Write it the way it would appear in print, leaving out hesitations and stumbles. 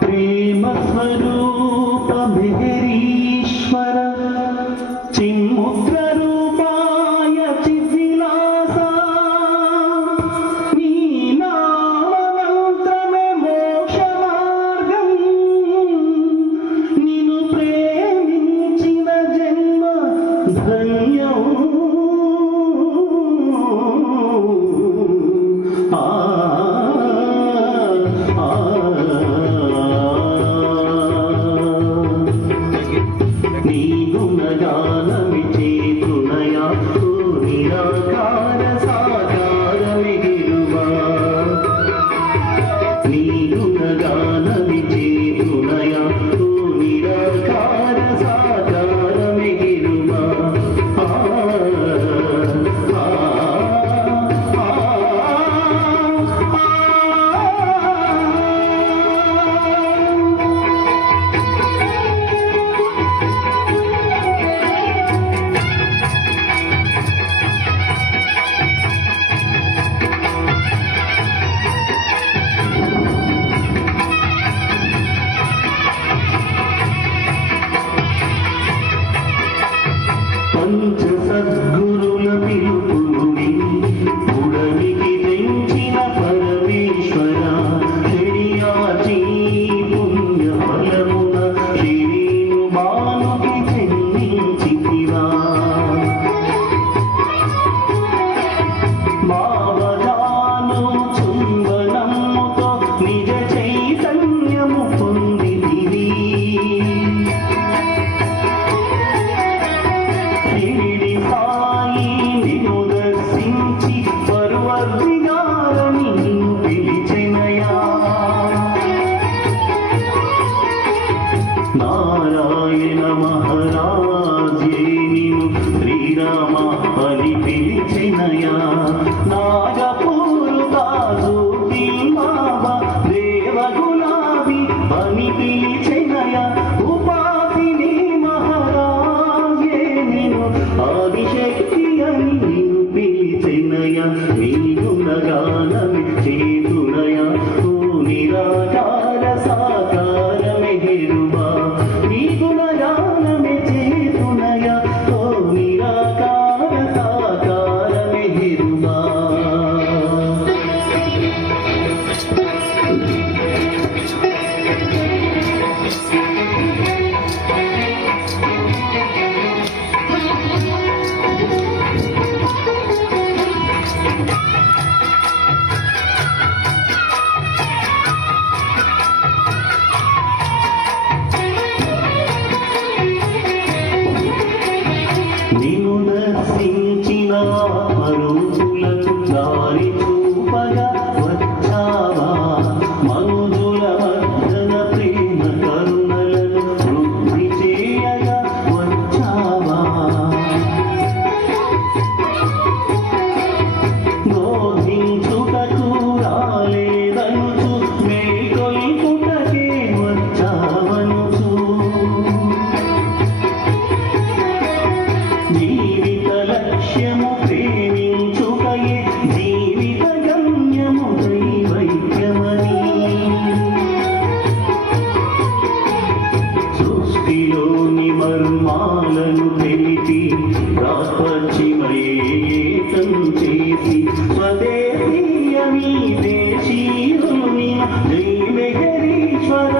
ప్రేమ స్వరూప భిరీశ్వర చిన్ముద్ర రూపాయ చిద్విలాస నీ నామమంత్రమే మోక్ష మార్గం నిన్ను ప్రేమించిన జన్మ ధన్యం నీ గుణగానమి చేతునయా నిరాకార సాకారమి గిరువా నీ గుణగానమి చేతునయా నిరాకార సాకారమి గిరువా పంచ సద్గురుల పిలుపుని పుడమికి తెంచిన పరమేశ్వర శరియాచి పుణ్య ఫలమున శరీను మానుకి చెందించితివా భావజాను చుంబనముతో నిజ చైతన్యము పొందితివి షిరిడి సాయి నిన్ను దర్శించి పర్వదిగారని నిన్ను పిలిచెనయా నారాయణ మహారాజే నిన్ను శ్రీరామ అని పిలిచెనయా నాగపూరు దాసూతి బాబా దేవ గులాబీ అని పిలిచెనయా ఉపాసిని మహారాజే నిన్ను ఆదిశక్తి అని నిన్ను పిలిచెనయా నీ గుణగానమి చేతునయా ఓ నిరాకార సాకారమి గిరువా నీ గుణగానమి చేతునయా ఓ నిరాకార సాకారమి గిరువా నిన్ను దర్శించిన ఆత్మరూపులకు దారి చూపగా వచ్చావా మనుజుల మధ్యన ప్రేమ కరుణలను వృద్ధి చేయగా వచ్చావా బోధించుటకు రాలేదనుచు మేల్కొల్పుటకే వచ్చావనుచు జీవిత లక్ష్యము ప్రేమించుటయే జీవిత గమ్యము దైవైక్యమని సృష్టిలోని మర్మాలను తెలిపి ప్రాపంచిమై ఏకం చేసి స్వదేశీయమీ దేశీయుని జై వెంకటేశ్వర